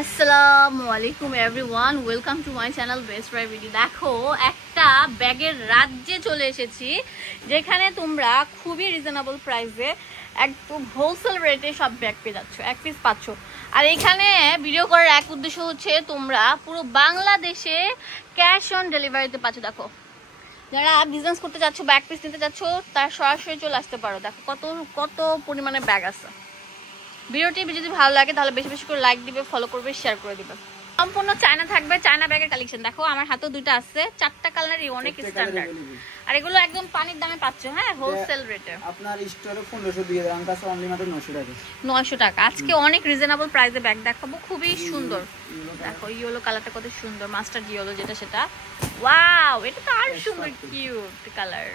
আসসালামু আলাইকুম everyone, welcome to my channel best by ভিডি। দেখো, একটা ব্যাগের রাজ্যে চলে এসেছি যেখানে তোমরা খুবই রিজনেবল প্রাইসে একদম হোলসেল রেটে সব ব্যাগ পেয়ে যাচ্ছ, এক পিস পাচ্ছ। আর এখানে ভিডিও করার এক উদ্দেশ্য হচ্ছে তোমরা পুরো বাংলাদেশে ক্যাশ অন ডেলিভারিতে পাচ্ছ। দেখো, যারা বিজনেস করতে যাচ্ছ, ব্যাগ পিস নিতে যাচ্ছ, তারা সরাসরি চলে আসতে পারো। দেখো কত কত পরিমাণে ব্যাগ আছে। ভিডিওটি যদি ভালো লাগে তাহলে বেশি বেশি করে লাইক দিবে, ফলো করবে, শেয়ার করে দিবে। সম্পূর্ণ চায়না থাকবে, চায়না ব্যাগের কালেকশন। দেখো আমার হাতেও দুইটা আছে, চারটা কালারই অনেক স্ট্যান্ডার্ড। আর এগুলো একদম পানির দামে পাচ্ছ, হ্যাঁ, হোলসেল রেটে। আপনার স্টোরে 1500 দিয়ে দাম কাছে অনলি মাত্র 900 টাকা। 900 টাকা। আজকে অনেক রিজনেবল প্রাইসে ব্যাগ দেখাবো, খুবই সুন্দর। দেখো ইয়েলো কালারটা কত সুন্দর, মাস্টার্ড ইয়েলো যেটা সেটা। ওয়াও, এটা তো আর সুন্দর, কিউট কালার।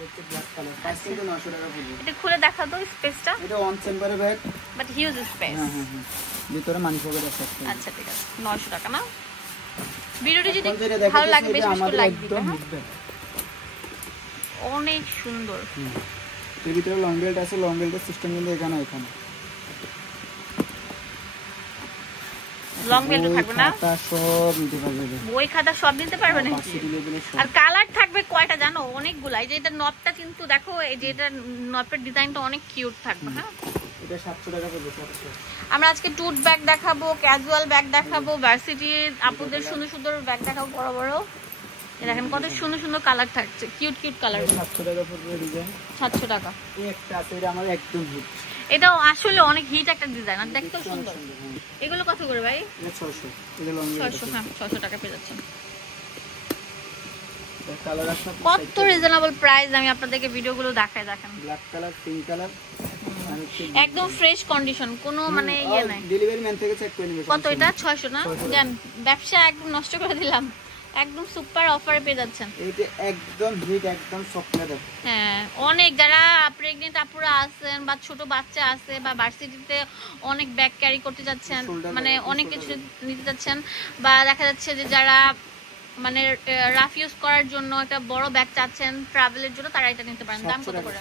দেখতে ব্ল্যাক কালার, প্রাইস কিন্তু 900 টাকা পড়বে। এটা খুলে দেখা দাও স্পেসটা। এটা ওয়ান চেম্বারের ব্যাগ, বাট হিউজ স্পেস। হ্যাঁ, ভিতরে মানি পকেট আছে। আচ্ছা ঠিক আছে, 900 টাকা না। ভিডিওটি যদি ভালো লাগে বেশি বেশি করে লাইক দিবে। অনেক সুন্দর। এর ভিতরে লং বেল্ট আছে, লং বেল্টের সিস্টেম কিন্তু এখানে লং বেল্ট থাকবে না, খাতা সব নিতে পারবে, বই খাতা সব নিতে পারবে নাকি? আর কালার থাকবে কয়টা জানো? অনেকগুলো। এই যে এটা নবটা কিন্তু দেখো, এই যে এটা নবের ডিজাইনটা অনেক কিউট থাকবে। হ্যাঁ, এটা 700 টাকা পড়বে। আমরা আজকে টুট ব্যাগ দেখাবো, ক্যাজুয়াল ব্যাগ দেখাবো, ভার্সিটির আপুদের সুন্দর সুন্দর ব্যাগ দেখাবো, বড় বড়। দেখেন কত সুন্দর সুন্দর কালার থাকছে, কিউট কিউট কালার। 700 টাকা পড়বে ডিজাইন, 700 টাকা। এই একটা আছে, এটা আমার একদম হিট। এটাও আসলে অনেক হিট একটা ডিজাইন, আর দেখতেও সুন্দর। এগুলো কত করে ভাই? এটা 600। এটা লং বেল্ট 600, হ্যাঁ 600 টাকা পেয়ে যাচ্ছেন। এটা কালার আছে কত রিজনেবল প্রাইস, আমি আপনাদেরকে ভিডিওগুলো দেখাই। দেখেন ব্ল্যাক কালার, পিঙ্ক কালার, একদম ফ্রেশ কন্ডিশন, কোনো মানে ইয়ে নাই। ডেলিভারি ম্যান থেকে চেক করে নেবেন। কত এটা? 600 না? জান, ব্যবসা একদম নষ্ট করে দিলাম। একদম সুপার অফারে পেয়ে যাচ্ছেন। এটা একদম হিট, একদম সফট লেদার। হ্যাঁ, অনেক যারা প্রেগন্যান্ট আপুরা আছেন বা ছোট বাচ্চা আছে বা ভার্সিটিতে অনেক ব্যাগ ক্যারি করতে যাচ্ছেন, মানে অনেক কিছু নিতে যাচ্ছেন, বা দেখা যাচ্ছে যে যারা মানে রাফ ইউজ করার জন্য একটা বড় ব্যাগ চাচ্ছেন ট্রাভেলের জন্য, তারা এটা নিতে পারেন। দাম কত করে?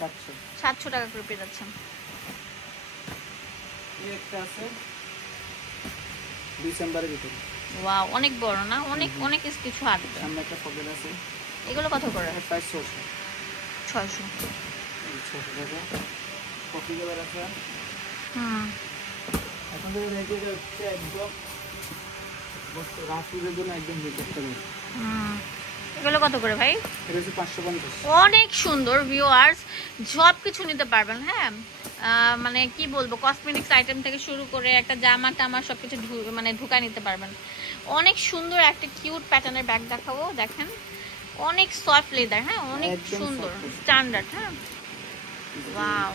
700 টাকা করে পেয়ে যাচ্ছেন। এই একটা আছে ডিসেম্বরের ভিতরে। ওয়াও, অনেক বড় না, অনেক অনেক কিছু আছে। সামনে একটা পকেট আছে। এগুলো কত করে? প্রাইস 600। 600 টাকা। কফি কালার আছে। এখন তো দেখতে হচ্ছে একদম বস্তু রাফিজের জন্য একদম হিট একটা ব্যাগ। এগুলো কত করে ভাই? এটা হচ্ছে 550। অনেক সুন্দর ভিউয়ার্স, সব কিছু নিতে পারবেন। হ্যাঁ, মানে কি বলবো, কসমেটিক্স আইটেম থেকে শুরু করে একটা জামা টামা সবকিছু মানে ঢুকায় নিতে পারবেন। অনেক সুন্দর একটা কিউট প্যাটার্নের ব্যাগ দেখাবো। দেখেন অনেক সফট লেদার, হ্যাঁ অনেক সুন্দর স্ট্যান্ডার্ড। হ্যাঁ, ওয়াও,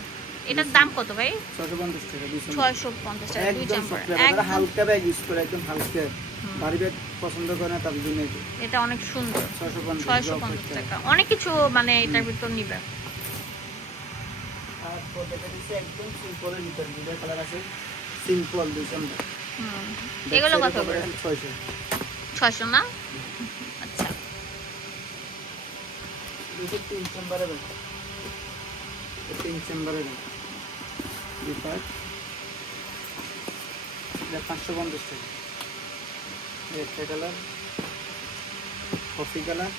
এটার দাম কত ভাই? 650 টাকা। 650 টাকা, দুই চেম্বার। একদম হালকা ব্যাগ ইউজ করে, একদম হালকা ভারী ব্যাগ পছন্দ করে না, তার জন্য এটা অনেক সুন্দর। 650 টাকা, অনেক কিছু মানে এটার ভিতর নিবে। আর প্রত্যেকটা দিচ্ছে একদম সিম্পলের ভিতরে, দুটো কালার আছে, সিম্পল ডিসেম্বর। এগুলো কত করে? 600। 600 না? আচ্ছা, দুটো 3 চেম্বারে ব্যাগ, 3 চেম্বারে ব্যাগ ডিফার। এটা 550 টাকা। একটা colour, coffee colour,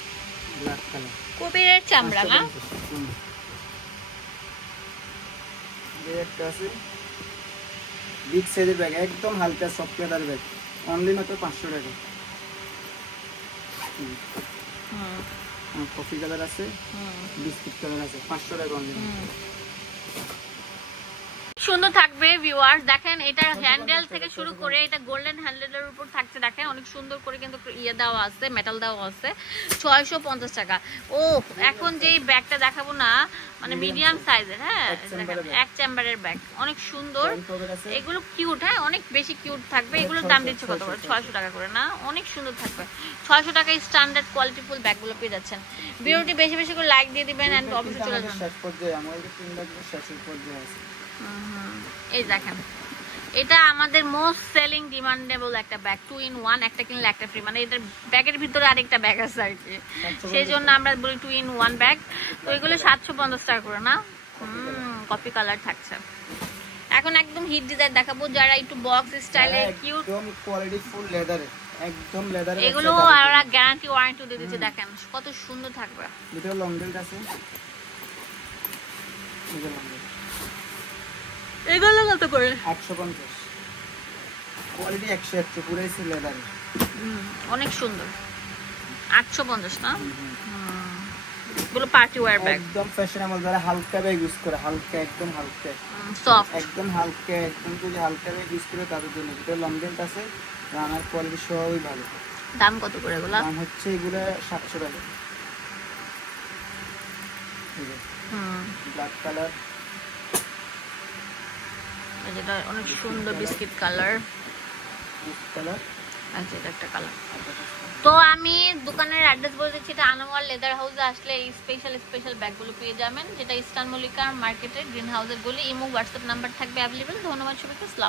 black colour, কবিরের চামড়া না? একটা আছে বিগ সাইজের ব্যাগ, একদম হালকা সফট লেদার ব্যাগ, অনলি মাত্র 500 টাকা। কফি কালার আছে, বিস্কিট কালার আছে, 500 টাকা অনলি। সুন্দর থাকবে ভিউয়ার্স। দেখেন এটার হ্যান্ডেল থেকে শুরু করে এটা গোল্ডেন হ্যান্ডেলের উপর থাকছে। দেখেন অনেক সুন্দর করে কিন্তু ইয়ে দেওয়া আছে, মেটাল দেওয়া আছে। 650 টাকা। ও, এখন যেই ব্যাগটা দেখাবো না, মানে মিডিয়াম সাইজের, হ্যাঁ এক চেম্বারের ব্যাগ, অনেক সুন্দর। এগুলো কিউট, হ্যাঁ অনেক বেশি কিউট থাকবে। এগুলোর দাম দিচ্ছে কত করে? 600 টাকা করে না? অনেক সুন্দর থাকবে। 600 টাকায় স্ট্যান্ডার্ড কোয়ালিটিফুল ব্যাগগুলো পেয়ে যাচ্ছেন। ভিডিওটি বেশি বেশি করে লাইক দিয়ে দিবেন এন্ড অবশ্যই চলে যাবেন। এই দেখেন, এটা আমাদের মোস্ট সেলিং ডিমান্ডেবল একটা ব্যাগ, 2 in 1, একটা কিনলে একটা ফ্রি, মানে এটার ব্যাগের ভিতরে আরেকটা ব্যাগ আছে আর কি, সেই জন্য আমরা বলি 2 in 1 ব্যাগ। তো এগুলো 750 টাকা করে না? কপি কালার থাকছে। এখন একদম হিট ডিজাইন দেখাবো, যারা একটু বক্স স্টাইলে কিউট, একদম কোয়ালিটি ফুল লেদারে, একদম লেদারে। এগুলো আর গ্যারান্টি ওয়ারেন্টি দিয়ে দিচ্ছে। দেখেন কত সুন্দর থাকবে। এটা লং বেল্ট আছে, এগুলো কত করে? 850, কোয়ালিটি 101 পুরো এসে লেদারে, অনেক সুন্দর। 850 না? এগুলো পার্টি ওয়্যার ব্যাগ, একদম ফ্যাশনেবল, যারা হালকা ব্যাগ ইউজ করে, হালকা একদম হালকা সফট, একদম হালকা, একদম যদি হালকা ব্যাগ ইউজ করে তাদের জন্য। এটা লং বেল্ট আছে, রানার কোয়ালিটি সবই ভালো। দাম কত করে এগুলো? দাম হচ্ছে এগুলো 700 টাকা। ব্ল্যাক কালার, যেটা অনেক সুন্দর বিস্কিট কালার, কালার, আচ্ছা এটা একটা কালার। তো আমি দোকানের অ্যাড্রেস বলে দিচ্ছি, এটা আনোয়ার লেদার হাউসে আসলে এই স্পেশাল ব্যাগগুলো পেয়ে যাবেন, যেটা ইস্টার্ন মল্লিকা মার্কেটের গ্রিন হাউসের গলি। ইমো হোয়াটসঅ্যাপ নাম্বার থাকবে অ্যাভেলেবেল। ধন্যবাদ সবাইকে, আসসালাম।